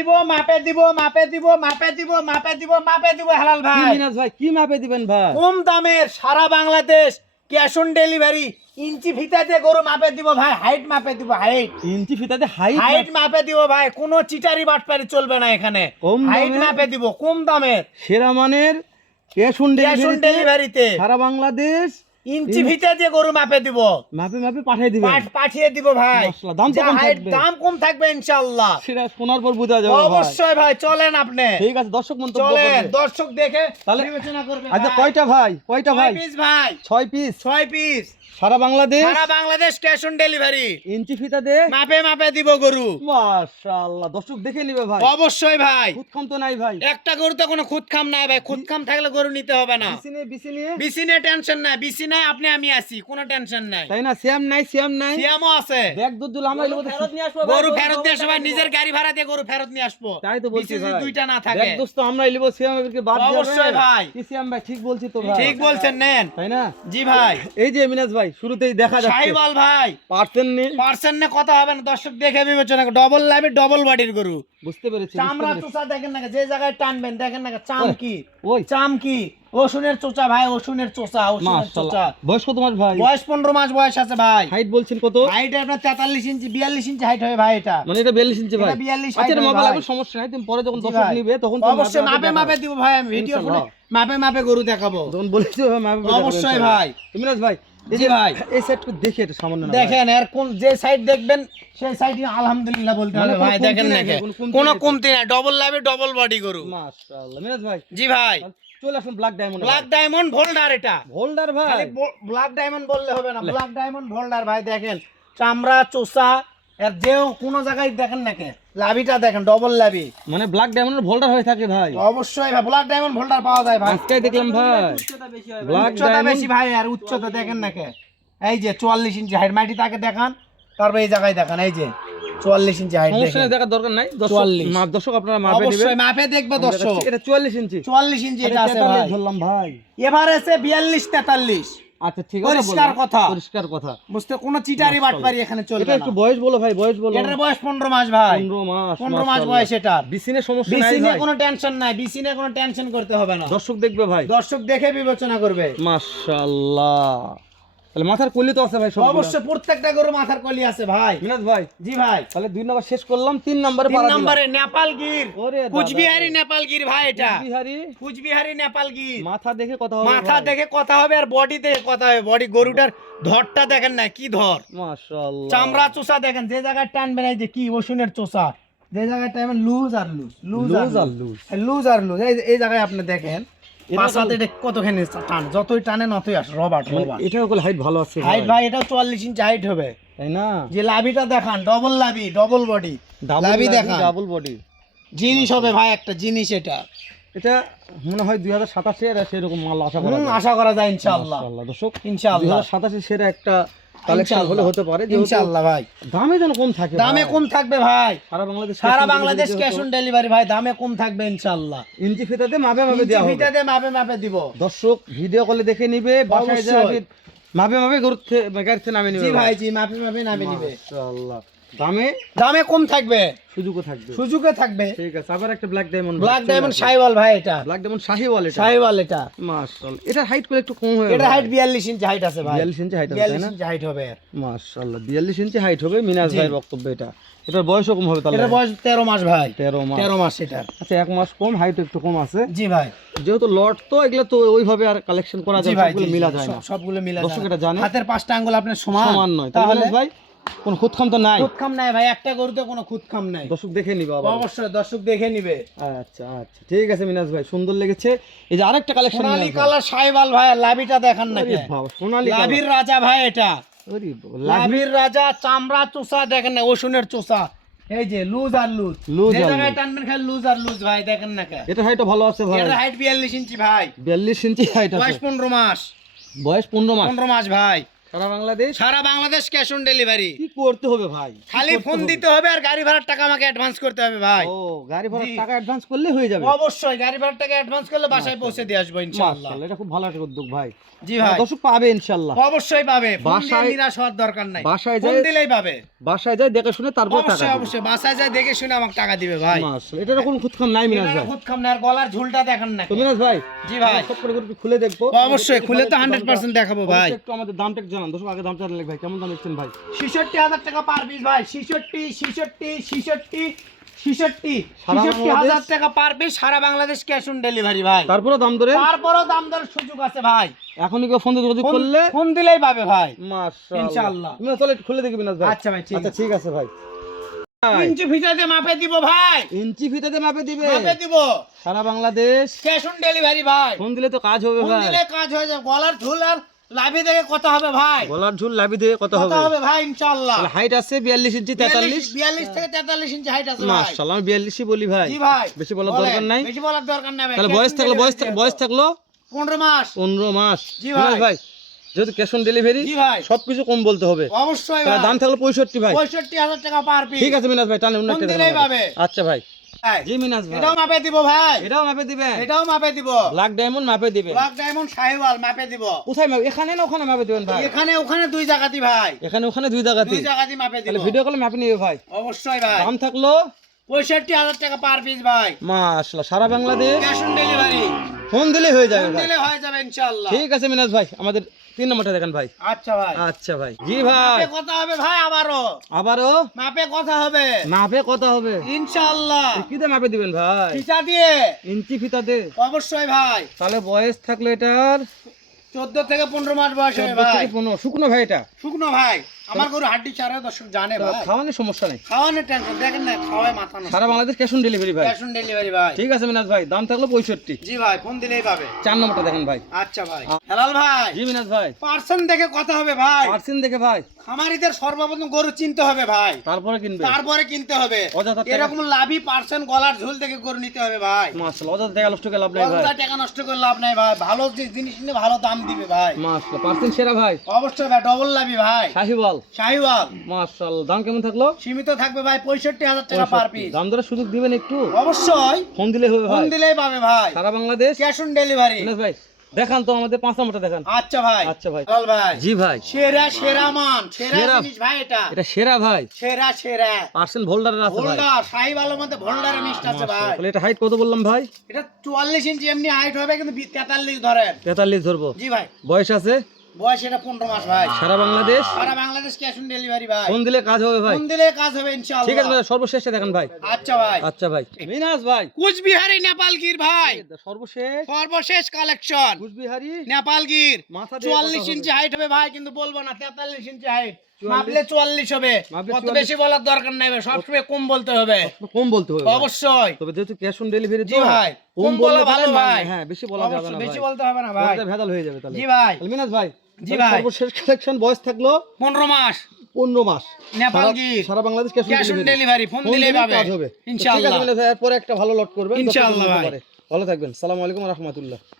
দিব মাপে দিব মাপে দিব মাপে দিব মাপে দিব মাপে দিব হালাল ভাই। মিনাজ ভাই কি মাপে দিবেন ভাই? কম দামের সারা Bangladesh cash on delivery inch ফিতাতে গরু মাপে দিব ভাই হাইট মাপে দিব হাইট। ইঞ্চি ফিতাতে হাইট হাইট মাপে দিব ভাই কোনো চিটারি বাটপারি চলবে না এখানে। কম হাইট মাপে দিব কম দামের সেরা মানের ক্যাশ অন ডেলিভারিতে। সারা বাংলাদেশ ইঞ্চি ফিতা দিয়ে গরু মাপে দিব। মাপে মাপে পাঠিয়ে পাঠ- পাঠিয়ে দিব ভাই। দাম কম থাকবে। দাম কম থাকবে ইনশাআল্লাহ। সেটা শোনার পর বোঝা যাবে অবশ্যই ভাই চলেন আপনি। ঠিক আছে দর্শক মন্তব্য চলেন দর্শক দেখে তাহলে- বিবেচনা করবে আচ্ছা। কয়টা ভাই? কয়টা ভাই? ছয় পিস ভাই। ছয় পিস ছয় পিস সারা বাংলাদেশ? সারা Bangladesh cash on delivery inch ফিতাতে মাপে মাপে দিব গরু। মাশাআল্লাহ দর্শক দেখে নিবে ভাই। অবশ্যই ভাই। খুদ খাম তো নাই ভাই। একটা গরু তো কোনো খুদ খাম নাই ভাই। খুদ খাম থাকলে গরু নিতে হবে না। বিসি নিয়ে বিসি নিয়ে বিসি নিয়ে টেনশন নাই বিসি নাই আপনি আমি আছি কোনো টেনশন নাই। তাই না? শ্যাম নাই শ্যাম নাই। সিয়ামও আছে। ব্যাগ দুধ দুল আমরা এগুলো ফেরত নিয়ে আসব গরু ফেরত দিয়ে সবাই নিজের গাড়ি ভাড়া দিয়ে গরু ফেরত নিয়ে আসব। তাই তো বলছি ভাই। দুইটা না থাকে। ব্যাগ দোস্ত আমরা এলিবো শ্যাম এবারকে বাদ দিয়ে অবশ্যই ভাই। কি শ্যাম ভাই? ঠিক বলছি তো ভাই। ঠিক বলছেন নেন। তাই না? জি ভাই। এই যে মিনাজ ভাই শুরুতেই দেখা যাচ্ছে। সাইবাল ভাই। পার্সেন নে? পার্সেন্ট না কথা হবে না। দর্শক দেখে বিবেচনা ডবল লাইভে ডবল বডির গরু। বুঝতে পেরেছি চামড়া পেরেছি। চোচা দেখেন না যে জায়গায় টানবেন দেখেন না চাম কি? ওই। চাম কি? ওষুনের চোচা ভাই ওষুনের চোচা ওষুনের চোচা। বয়স কত মাস ভাই? বয়স পনেরো মাস বয়স আছে ভাই। হাইট বলছেন কত? হাইট আপনার তেতাল্লিশ ইঞ্চি বিয়াল্লিশ ইঞ্চি হাইট হবে ভাই এটা। মানে এটা 42 ইঞ্চি ভাই। 42 আচ্ছা। লাগবে সমস্যা নাই তুমি পরে যখন দর্শক নিবে তখন অবশ্যই মাপে মাপে দিব ভাই আমি ভিডিও ইনশাআল্লাহ। মাপে মাপে গরু দেখাবো। যখন বলেছি মাপে অবশ্যই ভাই। মিনাজ ভাই জি ভাই। এই সেটটা দেখে এটা সামান্য। দেখেন এর কোন যে সাইড দেখবেন সেই সাইডে আলহামদুলিল্লাহ বলতে মানে হবে ভাই। কমতি দেখেন না কোনো কমতি না ডবল লাভে ডবল বডি গরু। মাশাআল্লাহ ভাই। জি ভাই। চলে আসুন black diamond black diamond holder এটা। হোল্ডার ভাই। খালি ব্ল্যাক ডায়মন্ড বললে হবে না। ব্ল্যাক ডায়মন্ড ভোল্ডার ভাই দেখেন। চামড়া চোষা এর যেও কোন জায়গায় দেখেন নাকি লাভিটা দেখেন ডবল লাভি। মানে ব্ল্যাক ডায়মন্ডের হোল্ডার হয়ে থাকে ভাই। অবশ্যই ভাই ব্ল্যাক ডায়মন্ড ভোল্ডার পাওয়া যায় ভাই। আজকে দেখলাম ভাই। ব্ল্যাক উচ্চতা ডায়মন্ড বেশি ভাই আর উচ্চতা দেখেন নাকি এই যে চুয়াল্লিশ ইঞ্চি হাইট মাটি তাকে দেখান। তারপর এই জায়গায় দেখান এই যে। চুয়াল্লিশ ইঞ্চি হাইট সমস্যা দেখেন। নেই দেখার দরকার নাই। দর্শক 44 মাপ দর্শক আপনারা মাপে অবশ্যই মাপে দেখবে দর্শক। এটা 44 ইঞ্চি। চুয়াল্লিশ ইঞ্চি এটা আছে ভাই। ধরলাম ভাই। বিয়াল্লিশ তেতাল্লিশ। আচ্ছা ঠিক আছে পরিষ্কার কথা। পরিষ্কার কথা। বুঝতে কোনো চিটারি বাটপারি এখানে চলবে এটা একটু বয়স বলো ভাই বয়স বলো। এটার বয়স পনেরো মাস ভাই। 15 মাস পনেরো মাস বয়স এটার। বিসিনে সমস্যা নাই বিসি নিয়ে কোনো টেনশন নাই বিসি নিয়ে কোনো টেনশন করতে হবে না। দর্শক দেখবে ভাই। দর্শক দেখে বিবেচনা করবে। মাশাআল্লাহ। তাহলে মাথার কলি তো আছে ভাই অবশ্যই প্রত্যেকটা গরু মাথার কলি আছে ভাই। মিনাজ ভাই। জি ভাই। তাহলে দুই নাম্বার শেষ করলাম তিন নাম্বারে তিন নম্বরে নেপাল গির ওরে দাদা। কুচবিহারি নেপাল গির ভাই এটা। বিহারি কুচবিহারি নেপাল গির মাথা দেখে কথা হবে মাথা দেখে কথা হবে আর বডি দেখে কথা হবে। বডি গরুটার ধরটা দেখেন না কি ধর। মাশাআল্লাহ। চামড়া চোষা দেখেন যে জায়গায় টানবেন এই যে কি ওষুনের চোষা যে জায়গায় টানবেন লুজ আর লুজ। লুজ লুজ আর লুজ। লুজ। আর লুজ। এই জায়গায় আপনি দেখেন। এটা কতখানি টান? যতই টানে নতই আসে রবার্ট রবার্ট এটা ওগুলো হাইট ভালো আছে হাইট ভাই। এটা চুয়াল্লিশ ইঞ্চি হাইট হবে। তাই না? যে লাভিটা দেখান ডবল লাভি ডবল বডি লাভি দেখান। ডাবল বডি জিনিস হবে ভাই একটা জিনিস এটা। এটা মনে হয় দুই হাজার সাতাশে সেরকম মাল আশা করা আশা করা যায় ইনশাআল্লাহ। দর্শক দুই ইনশাআল্লাহ হাজার সাতাশে সেরা একটা কালেকশন হলে হতে পারে ইনশাআল্লাহ ভাই। দামে যেন কম থাকে দামে কম থাকবে ভাই। সারা বাংলাদেশ সারা বাংলাদেশ ক্যাশ অন ডেলিভারি ভাই দামে কম থাকবে ইনশাআল্লাহ। ইঞ্চি ফিতাতে মাপে মাপে দেওয়া হবে। ফিতাতে মাপে মাপে দিব। দর্শক ভিডিও কলে দেখে নিবে বাসায় যাবে মাপে মাপে ঘুরতে গাড়িতে নামে নিবে জি ভাই জি মাপে মাপে নামে নিবে। মাশাআল্লাহ। দামে? দামে কম থাকবে। সুযোগও থাকবে। সুযোগে থাকবে। ঠিক আছে আবার একটা black diamond black diamond Sahiwal ভাই এটা। ব্ল্যাক ডায়মন্ড শাহিওয়াল এটা। সাইওয়াল এটা। মাশাআল্লাহ। এটা হাইট করে একটু কম এটা হাইট বিয়াল্লিশ ইঞ্চি হাইট আছে ভাই। 42 ইঞ্চি হাইট আছে না? ইঞ্চি হাইট হবে। মাশাআল্লাহ। 42 ইঞ্চি হাইট হবে মিনাজ। ভাইয়ের বক্তব্য এটা। এটার বয়সও কম হবে তাহলে? এটার বয়স তেরো মাস ভাই। 13 মাস। তেরো মাস এটার আচ্ছা এক মাস কম হাইট একটু কম আছে। জি ভাই। যেহেতু লট তো এগুলো তো ওইভাবে আর কালেকশন করা যায় ভাই সবগুলো মিলা যায় না। সব- সবগুলো মিলা দর্শক যায়। এটা জানে। হাতের পাঁচটা আঙ্গুল আপনার সমান। সমান নয়। তাহলে ভাই কোন খুদখাম তো নাই? খুদখাম নাই ভাই একটা গরুতে কোনো খুদখাম নাই। দর্শক দেখে নিবে অবশ্যই দর্শক দেখে নিবে। আচ্ছা আচ্ছা ঠিক আছে মিনাজ ভাই সুন্দর লেগেছে। এই যে আরেকটা কালেকশন সোনালী কালার সাইবাল ভাই লাভিটা দেখান না কে? সোনালি লাভির রাজা ভাই এটা। লাভির রাজা চামড়া চোষা দেখেন না ওষুনের চোষা। এই যে লুজ আর লুজ। লুজ আর লুজ। টানবেন খালি লুজ আর লুজ ভাই দেখেন না কে? এটা হাইটও ভালো আছে ভাই। এটার হাইট বিয়াল্লিশ ইঞ্চি ভাই। বিয়াল্লিশ ইঞ্চি হাইট আছে। বয়স পনেরো মাস। বয়স পনেরো মাস। পনেরো মাস ভাই। সারা বাংলাদেশ? সারা বাংলাদেশ ক্যাশ অন ডেলিভারি কি করতে হবে ভাই? খালি ফোন দিতে হবে আর গাড়ি ভাড়ার টাকা আমাকে অ্যাডভান্স করতে হবে ভাই। ও গাড়ি ভাড়ার টাকা অ্যাডভান্স করলে হয়ে যাবে? অবশ্যই গাড়ি ভাড়ার টাকা অ্যাডভান্স করলে বাসায় পৌঁছে দিয়ে আসব ইনশাআল্লাহ। এটা খুব ভালো একটা উদ্যোগ ভাই। জি ভাই। দর্শক পাবে ইনশাআল্লাহ। অবশ্যই পাবে। বাসায়- নিরাশ হওয়ার দরকার নাই। বাসায় ফোন দিলেই পাবে। বাসায় যায় দেখে শুনে তারপর টাকা অবশ্যই অবশ্যই। বাসায় যায় দেখে শুনে আমাকে টাকা দিবে ভাই। মাশাআল্লাহ এটা কোনো খুদ খাম নাই মিনাজ ভাই। খুদ খাম না আর গলার ঝুলটা দেখান না মিনাজ ভাই জি ভাই। সব করে খুলে দেখব। অবশ্যই খুলে তো একটু হান্ড্রেড পার্সেন্ট দেখাবো ভাই। একটু আমাদের দামটা জানান দর্শক আগে জানালে ভাই কেমন দাম দিচ্ছেন ভাই? ছিষট্টি হাজার টাকা পার পিস ভাই। ছিষট্টি ছিষট্টি ছিষট্টি ছিষট্টি সারা ছিষট্টি বাংলাদেশ? হাজার টাকা পার পিস সারা বাংলাদেশ ক্যাশ অন ডেলিভারি ভাই। তারপরে দাম ধরে? তারপরও দাম দরের সুযোগ আছে ভাই। এখনই কেউ ফোন যোগাযোগ করলে? ফোন দিলেই পাবে ভাই। ইনশাআল্লাহ। মিনাজ চলে খুলে দেখি মিনাজ আচ্ছা ভাই ঠিক আচ্ছা ঠিক আছে ভাই। ভাই, ইঞ্চি ফিটাতে মাপে দিব ভাই। ইঞ্চি ফিতাতে মাপে দিবে? মাপে দিব। সারা বাংলাদেশ? ক্যাশ অন ডেলিভারি ভাই। ফোন দিলে তো কাজ হবে ফোন দিলে কাজ হয়ে যাবে। গলার ঝুল আর লাভি দেখে কত হবে ভাই? গলার ঝুল লাভি দিয়ে কত কত হবে? হবে ভাই ইনশাআল্লাহ। হাইট আছে বিয়াল্লিশ ইঞ্চি তেতাল্লিশ? বিয়াল্লিশ থেকে তেতাল্লিশ ইঞ্চি হাইট আছে ভাই। মাশাআল্লাহ আমি বিয়াল্লিশই বলি ভাই। জি ভাই। বেশি বলার দরকার নাই। বেশি বলার দরকার নাই তাহলে বয়স থাকল বয়স থাকল? পনেরো মাস। পনেরো মাস। জি ভাই। ভাই যেহেতু ক্যাশ অন ডেলিভারি ভাই। সবকিছু কম বলতে হবে। অবশ্যই দাম থাকল পঁয়ষট্টি ভাই। পঁয়ষট্টি হাজার টাকা পার ঠিক আছে মিনাজ ভাই টানে। আচ্ছা ভাই। জি মিনাজ ভাই। এটাও মাপে দিব ভাই। এটাও মাপে দিবে। এটাও মাপে দিব। ব্ল্যাক ডায়মন্ড মাপে দিবে। ব্ল্যাক ডায়মন্ড শাহিওয়াল মাপে দিব। কোথায় মাপে এখানে না ওখানে মাপে দিবেন ভাই? এখানে ওখানে দুই জায়গাতি ভাই। এখানে ওখানে দুই জায়গাতে। দুই জায়গাতি মাপে দিব। তাহলে ভিডিও কলে মাপে নিবে ভাই। অবশ্যই ভাই। দাম থাকল পঁয়ষট্টি হাজার টাকা পার পিস ভাই। মাশাআল্লাহ সারা Bangladesh? Cash on delivery phone দিলে হয়ে যাবে দিলে হয়ে যাবে ইনশাআল্লাহ। ঠিক আছে মিনাজ ভাই আমাদের তিন নম্বরটা দেখেন ভাই। আচ্ছা ভাই। আচ্ছা ভাই। জি ভাই। মাপে কথা হবে ভাই আবারও। আবারও? মাপে কথা হবে। মাপে কত হবে। ইনশাআল্লাহ। কি দিয়ে মাপে দিবেন ভাই। ফিতা দিয়ে? ইঞ্চি ফিতাতে অবশ্যই ভাই। তাহলে বয়স থাকল এটার চোদ্দ থেকে পনেরো মাস বয়স হবে ভাই থেকে পনেরো। শুকনো ভাই এটা? শুকনো ভাই। আমার গরু হাড্ডি ছাড়া দর্শক জানে ভাই। খাওয়ানোর সমস্যা নেই। খাওয়ানোর টেনশন দেখেন না খাওয়ায় মাথা নষ্ট। সারা বাংলাদেশ ক্যাশ অন ডেলিভারি ভাই। ক্যাশ অন ডেলিভারি ভাই। ঠিক আছে মিনাজ ভাই দাম থাকল পঁয়ষট্টি। জি ভাই ফোন দিলেই পাবে। চার নম্বরটা দেখেন ভাই। আচ্ছা ভাই। হেলাল ভাই। জি মিনাজ ভাই। পার্সেন্ট দেখে কথা হবে ভাই। পার্সেন্ট দেখে ভাই। খামারিদের সর্বপ্রথম গরু চিনতে হবে ভাই। তারপরে কিনবে। তারপরে কিনতে হবে। এরকম লাভই পার্সেন্ট গলার ঝুল দেখে গরু নিতে হবে ভাই। মাশাআল্লাহ অযথা টাকা নষ্ট করে লাভ নাই ভাই। অযথা টাকা নষ্ট করে লাভ নাই ভাই। ভালো জিনিস নিলে ভালো দাম দিবে ভাই। মাশাআল্লাহ পার্সেন্ট সেরা ভাই। অবশ্যই ভাই ডবল লাভি ভাই। শাহিওয়াল। শাহিওয়াল। মাশাআল্লাহ দাম কেমন থাকল? সীমিত থাকবে ভাই পঁয়ষট্টি হাজার টাকা পার পিস দাম ধরে সুযোগ দিবেন একটু? অবশ্যই। ফোন দিলে হবে ফোন দিলেই পাবে ভাই। সারা বাংলাদেশ? Cash on delivery. ভাই দেখান তো আমাদের পাঁচ নম্বরটা দেখান। আচ্ছা ভাই। আচ্ছা ভাই। ভাই। জি ভাই। সেরা সেরা মান সেরা সেরা। জিনিস ভাই এটা। এটা সেরা ভাই। সেরা সেরা। পার্সেন্ট ভোল্ডারের আছে ভাই। ভোল্ডার শাহিওয়ালের মধ্যে ভোল্ডারের মিষ্ট আছে ভাই। তাহলে এটা হাইট কত বললাম ভাই? এটা চুয়াল্লিশ ইঞ্চি এমনি হাইট হবে কিন্তু তেতাল্লিশ ধরেন। তেতাল্লিশ ধরবো। জি ভাই। বয়স আছে? বয়স এটা পনেরো মাস ভাই। সারা বাংলাদেশ? সারা বাংলাদেশ ক্যাশ অন ডেলিভারি ভাই। ফোন দিলে কাজ হবে ভাই? ফোন দিলে কাজ হবে ঠিক আছে ভাই সর্বশেষে দেখেন ভাই। আচ্ছা ভাই। আচ্ছা ভাই। মিনাস ভাই। কুচবিহারি নেপালগির ভাই। সর্বশেষ। সর্বশেষ কালেকশন কুচবিহারি। নেপালগির মাথা দিয়ে চুয়াল্লিশ কত হবে? ইঞ্চি হাইট হবে ভাই কিন্তু বলব না তেতাল্লিশ ইঞ্চি হাইট 44 মাপলে চুয়াল্লিশ হবে। কত বেশি বলার দরকার নাই সবসময় কম বলতে হবে। কম বলতে হবে অবশ্যই। তবে যেহেতু ক্যাশ অন ডেলিভারি জি ভাই কম বললে ভালো ভাই। হ্যাঁ বেশি বলা যাবে না বেশি বলতে হবে না ভাই। ভেজাল হয়ে যাবে তাহলে। জি ভাই। মিনাজ ভাই জি ভাই। সর্বশেষ কালেকশন বয়স থাকল পনেরো মাস। পনেরো মাস। নেপাল সারা- Bangladesh cash on delivery phone দিলেই পাবে। তো ঠিক আছে মিনাজ ভাই এরপরে একটা ভালো লট করবেন। ইনশাআল্লাহ ভাই। ভালো থাকবেন। সালামু আলাইকুম রহমতুল্লাহ।